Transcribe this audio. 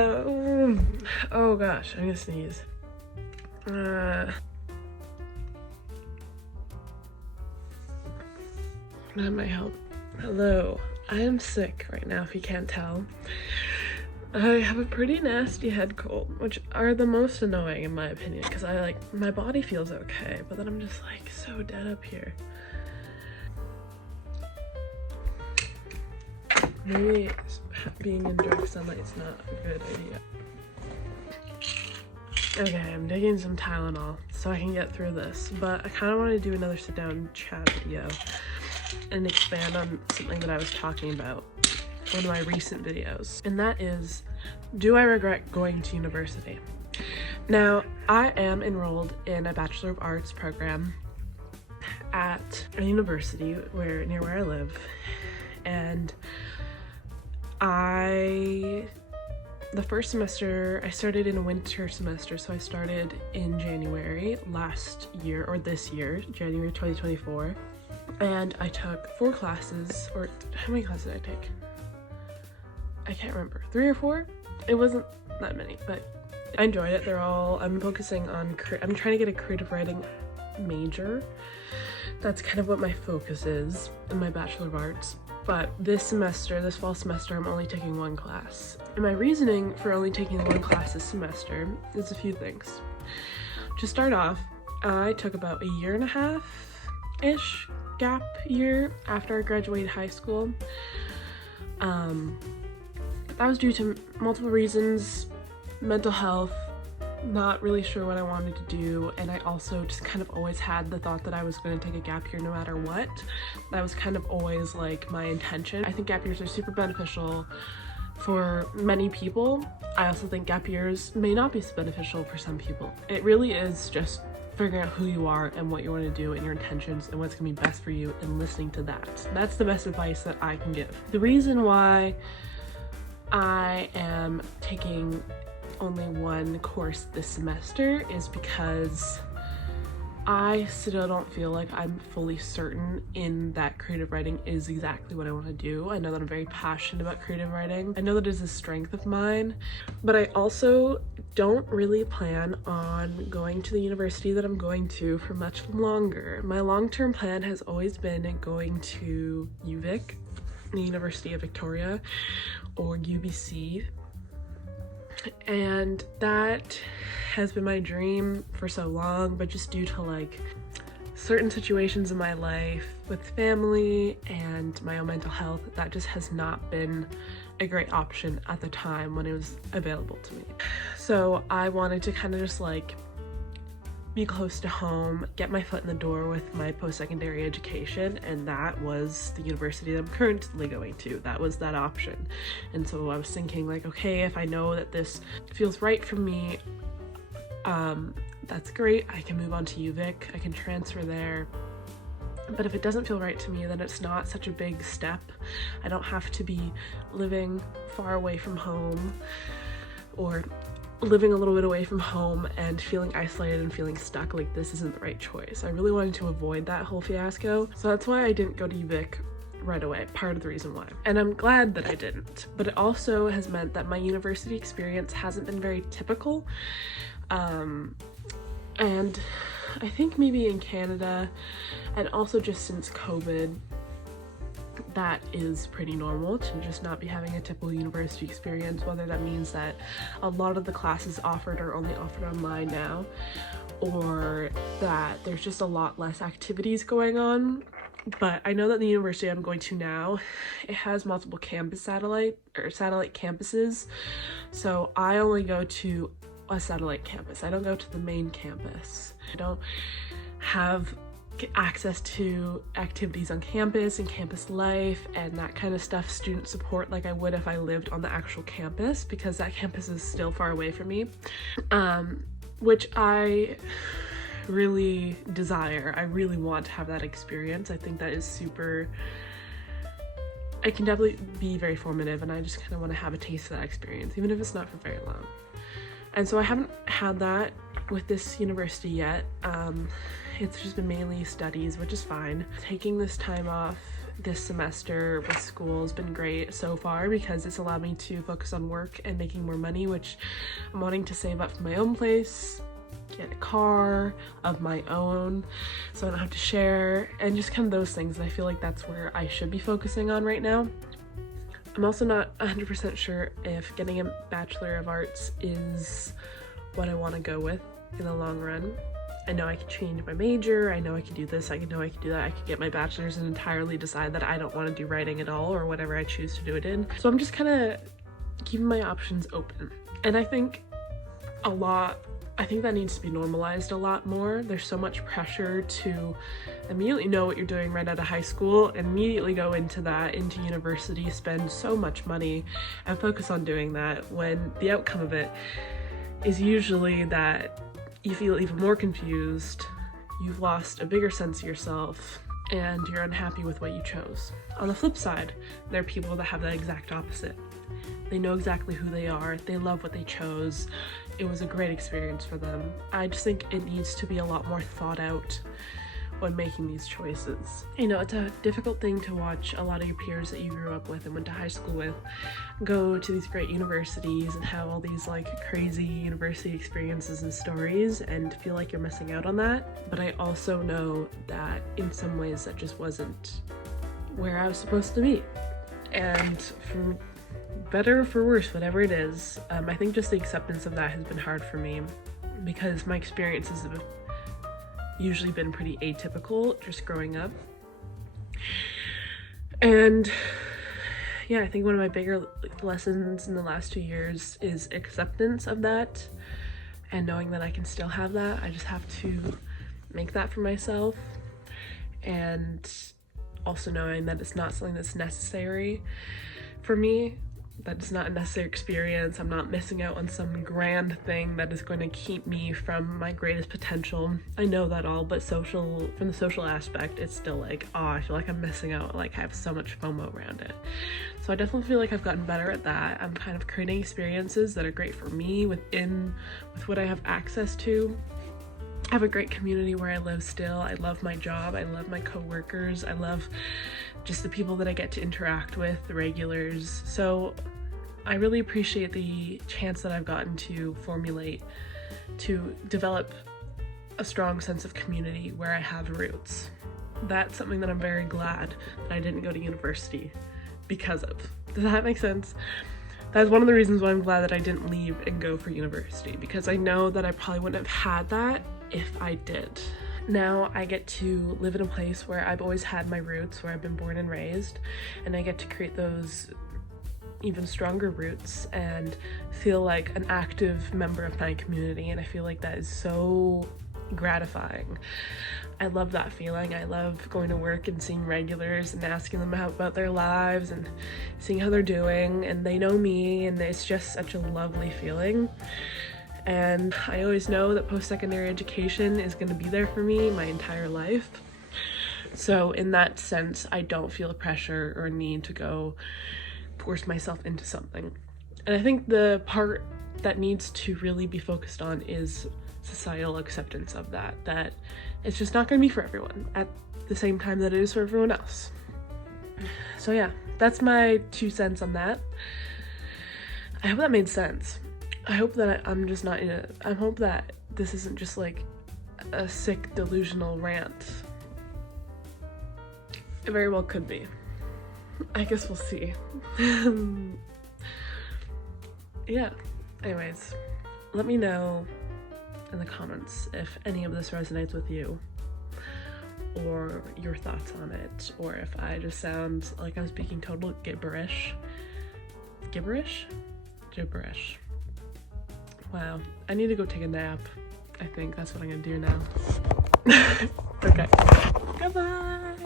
Oh gosh, I'm gonna sneeze. That might help. Hello, I am sick right now if you can't tell. I have a pretty nasty head cold, which are the most annoying in my opinion, because my body feels okay, but then I'm just like so dead up here. Maybe being in direct sunlight is not a good idea. Okay, I'm digging some Tylenol so I can get through this, but I kind of want to do another sit down chat video and expand on something that I was talking about in one of my recent videos, and that is, do I regret going to university? Now, I am enrolled in a Bachelor of Arts program at a university near where I live, and the first semester, I started in a winter semester, so I started in January last year, or this year, January 2024, and I took 4 classes, or how many classes did I take? I can't remember, 3 or 4? It wasn't that many, but I enjoyed it. I'm focusing on, I'm trying to get a creative writing major. That's kind of what my focus is in my Bachelor of Arts. But this fall semester, I'm only taking 1 class. And my reasoning for only taking 1 class this semester is a few things. To start off, I took about a 1.5-ish gap year after I graduated high school. That was due to multiple reasons: mental health, not really sure what I wanted to do, and I also just kind of always had the thought that I was going to take a gap year no matter what. That was kind of always like my intention. I think gap years are super beneficial for many people. I also think gap years may not be so beneficial for some people. It really is just figuring out who you are and what you want to do and your intentions and what's going to be best for you and listening to that. That's the best advice that I can give. The reason why I am taking only 1 course this semester is because I still don't feel like I'm fully certain in that creative writing is exactly what I want to do. I know that I'm very passionate about creative writing. I know that it is a strength of mine, but I also don't really plan on going to the university that I'm going to for much longer. My long-term plan has always been going to UVic, the University of Victoria, or UBC, and that has been my dream for so long, but just due to like certain situations in my life with family and my own mental health, that just has not been a great option at the time when it was available to me. So I wanted to kind of just like be close to home, get my foot in the door with my post-secondary education, and that was the university that I'm currently going to. That was that option. And so I was thinking like, okay, if I know that this feels right for me, that's great. I can move on to UVic, I can transfer there. But if it doesn't feel right to me, then it's not such a big step. I don't have to be living far away from home, or living a little bit away from home and feeling isolated and feeling stuck like this isn't the right choice. I really wanted to avoid that whole fiasco, so that's why I didn't go to UVic right away, part of the reason why. And I'm glad that I didn't, but it also has meant that my university experience hasn't been very typical. And I think maybe in Canada, and also just since COVID, that is pretty normal to just not be having a typical university experience, whether that means that a lot of the classes offered are only offered online now, or that there's just a lot less activities going on. But I know that the university I'm going to now, it has multiple satellite campuses, so I only go to a satellite campus. I don't go to the main campus. I don't have access to activities on campus and campus life and that kind of stuff, student support, like I would if I lived on the actual campus, because that campus is still far away from me, which I really desire. I really want to have that experience. I think that is super, it can definitely be very formative, and I just kind of want to have a taste of that experience, even if it's not for very long. And so I haven't had that with this university yet. It's just been mainly studies, which is fine. Taking this time off this semester with school has been great so far because it's allowed me to focus on work and making more money, which I'm wanting to save up for my own place, get a car of my own so I don't have to share, and just kind of those things. And I feel like that's where I should be focusing on right now. I'm also not 100% sure if getting a Bachelor of Arts is what I want to go with in the long run. I know I can change my major, I know I can do this, I know I can do that, I could get my bachelor's and entirely decide that I don't want to do writing at all or whatever I choose to do it in. So I'm just kind of keeping my options open. And I think that needs to be normalized a lot more. There's so much pressure to immediately know what you're doing right out of high school and immediately go into university, spend so much money and focus on doing that, when the outcome of it is usually that you feel even more confused, you've lost a bigger sense of yourself, and you're unhappy with what you chose. On the flip side, there are people that have that exact opposite. They know exactly who they are, they love what they chose, it was a great experience for them. I just think it needs to be a lot more thought out when making these choices. You know, it's a difficult thing to watch a lot of your peers that you grew up with and went to high school with go to these great universities and have all these like crazy university experiences and stories and feel like you're missing out on that. But I also know that in some ways that just wasn't where I was supposed to be. And for better or for worse, whatever it is, I think just the acceptance of that has been hard for me because my experiences have usually been pretty atypical just growing up. And yeah, I think one of my bigger lessons in the last 2 years is acceptance of that and knowing that I can still have that. I just have to make that for myself, and also knowing that it's not something that's necessary for me, that it's not a necessary experience. I'm not missing out on some grand thing that is going to keep me from my greatest potential. I know that all, but from the social aspect, it's still like, oh, I feel like I'm missing out. Like, I have so much FOMO around it. So I definitely feel like I've gotten better at that. I'm kind of creating experiences that are great for me with what I have access to. I have a great community where I live still. I love my job. I love my coworkers. I love just the people that I get to interact with, the regulars. So I really appreciate the chance that I've gotten to develop a strong sense of community where I have roots. That's something that I'm very glad that I didn't go to university because of. Does that make sense? That's one of the reasons why I'm glad that I didn't leave and go for university, because I know that I probably wouldn't have had that if I did. Now I get to live in a place where I've always had my roots, where I've been born and raised, and I get to create those even stronger roots and feel like an active member of my community, and I feel like that is so gratifying. I love that feeling. I love going to work and seeing regulars and asking them about their lives and seeing how they're doing, and they know me, and it's just such a lovely feeling. And I always know that post-secondary education is going to be there for me my entire life. So in that sense, I don't feel the pressure or need to go force myself into something. And I think the part that needs to really be focused on is societal acceptance of that it's just not going to be for everyone at the same time that it is for everyone else. So yeah, that's my 2 cents on that. I hope that made sense. I hope that I hope that this isn't just like a sick delusional rant. It very well could be. I guess we'll see. Yeah, anyways, let me know in the comments if any of this resonates with you, or your thoughts on it, or if I just sound like I'm speaking total gibberish. Gibberish? Wow, I need to go take a nap. I think that's what I'm gonna do now. Okay, goodbye.